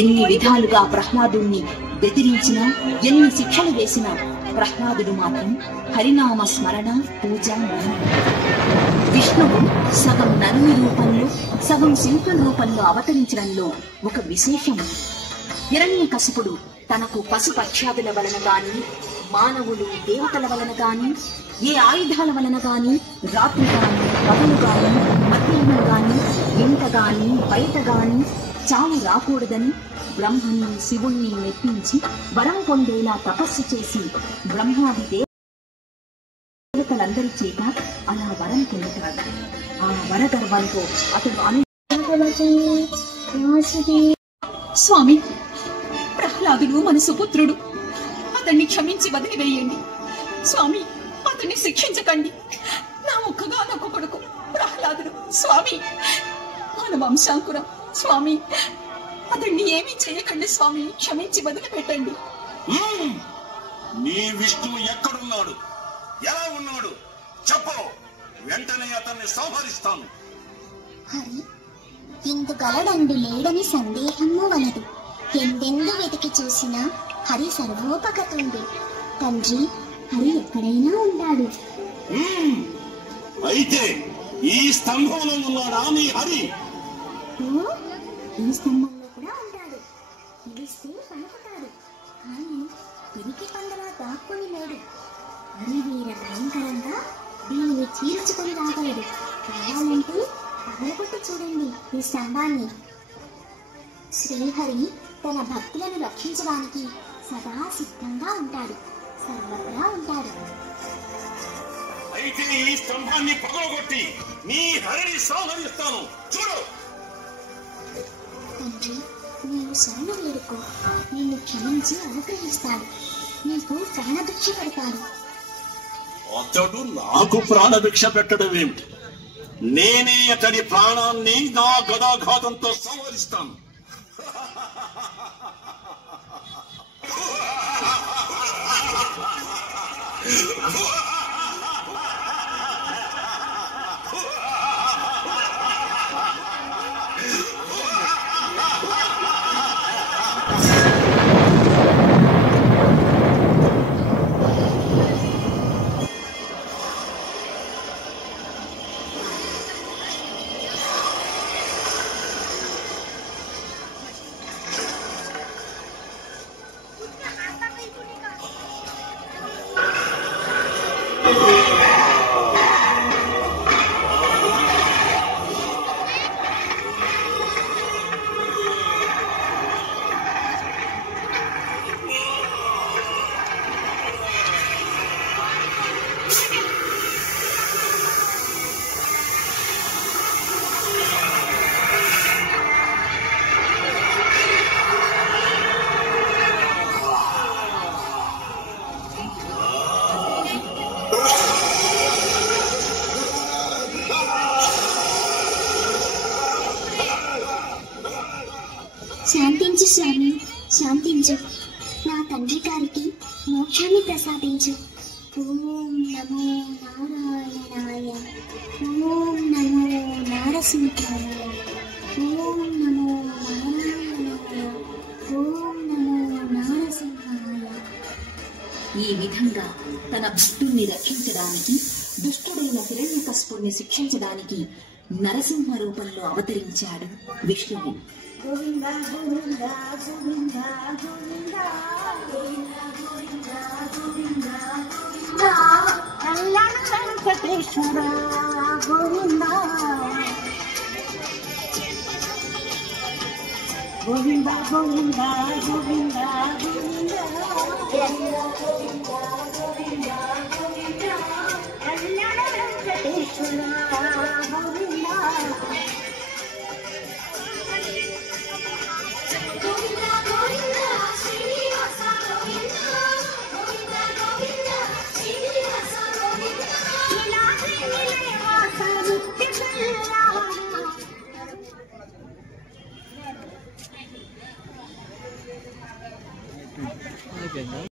ఎన్ని విధాలుగా ప్రహ్లాదుణ్ణి బెదిరించినా, ఎన్ని శిక్షలు వేసినా ప్రహ్లాదుడు మాత్రం హరినామ స్మరణ, పూజ విష్ణువు సగం నరుని రూపంలో, సగం సింహం రూపంలో అవతరించడంలో ఒక విశేషం. హిరణ్యకశిపుడు తనకు పశుపక్ష్యాదుల వలన గాని, మానవులు దేవతల వలన గాని, ఏ ఆయుధాల వలన గాని, రాత్రి గాని పగలు గాని మధ్యాహ్నం గాని ఇంట గాని బయట గాని చావు రాకూడదని బ్రహ్మని శివుణ్ణి మెప్పించి వరం పొందేలా తపస్సు చేసి బ్రహ్మాది దేవతలందరి చేత అలా వరం పొందుతాడు. ఆ వరగర్వంతో అతడు స్వామి, ప్రహ్లాదుడు మన సుపుత్రుడు, అతన్ని క్షమించి వదిలివేయండి స్వామి, అతన్ని శిక్షించకండి. నా ఒక్కగానొక్క కొడుకు ప్రహ్లాదుడు స్వామి, మన వంశాంకురం స్వామి, అతన్ని ఏమీ చేయకండి స్వామి, క్షమించి వదిలిపెట్టండి. నీ విష్ణువు ఎక్కడున్నాడు, ఎలా ఉన్నాడు చెప్పు, వెంటనే అతన్ని సంహరిస్తాను. హరి ఇందుగలడండు లేడని సందేహము వలదు. ఎందెందు వెతికి చూసినా హరి సర్వోపగతుండు. తండ్రి, హరి ఎక్కడైనా ఉన్నాడు. అయితే ఈ స్తంభంలో ఉన్నాడా నీ హరి? ఈ స్తంభంలో కూడా ఉంటాడు. పిలిస్తే పలుకుతాడు, కానీ పిరికి పందలా దాక్కుని లేడు. హరి వీర భయంకరంగా దీనిని చీల్చుకొని రాగలడు. కావాలంటే పగలగొట్టి చూడండి ఈ స్తంభాన్ని. శ్రీహరి తన భక్తులను రక్షించడానికి సదా సిద్ధంగా ఉంటాడు, సర్వత్రా ఉంటాడు. అయితే ఈ స్తంభాన్ని పగలగొట్టి నీ హరిని సంహరిస్తాను చూడు. తండ్రి, నీవు శరణ వేడుకో, నిన్ను క్షమించి అనుగ్రహిస్తాడు, నీకు ప్రాణభిక్ష పెడతాడు. అతడు నాకు ప్రాణభిక్ష పెట్టడం ఏమిటి? నేనే అతడి ప్రాణాన్ని నా గదాఘాతంతో సంహరిస్తాను. శాంతించు స్వామి, శాంతించు. నా తండ్రి గారికి మోక్షాన్ని ప్రసాదించు. ఓం నమో నారాయణాయ, ఓం నమో నారసింహాయ, ఓం నమో నారాయణాయ, ఓం నమో నారసింహాయ. ఈ విధంగా తన భక్తుణ్ణి రక్షించడానికి, దుష్టుడైన హిరణ్యకశిపుణ్ణి శిక్షించడానికి నరసింహ రూపంలో అవతరించాడు విష్ణువు. గోవింద గోవింద గోవింద గోవింద గోవింద గోవింద గోవింద కళ్యాణ వెంకటేశ్వర గోవింద గోవింద గోవింద గోవింద గోవింద గోవింద కళ్యాణ వెంకటేశ్వర గోవింద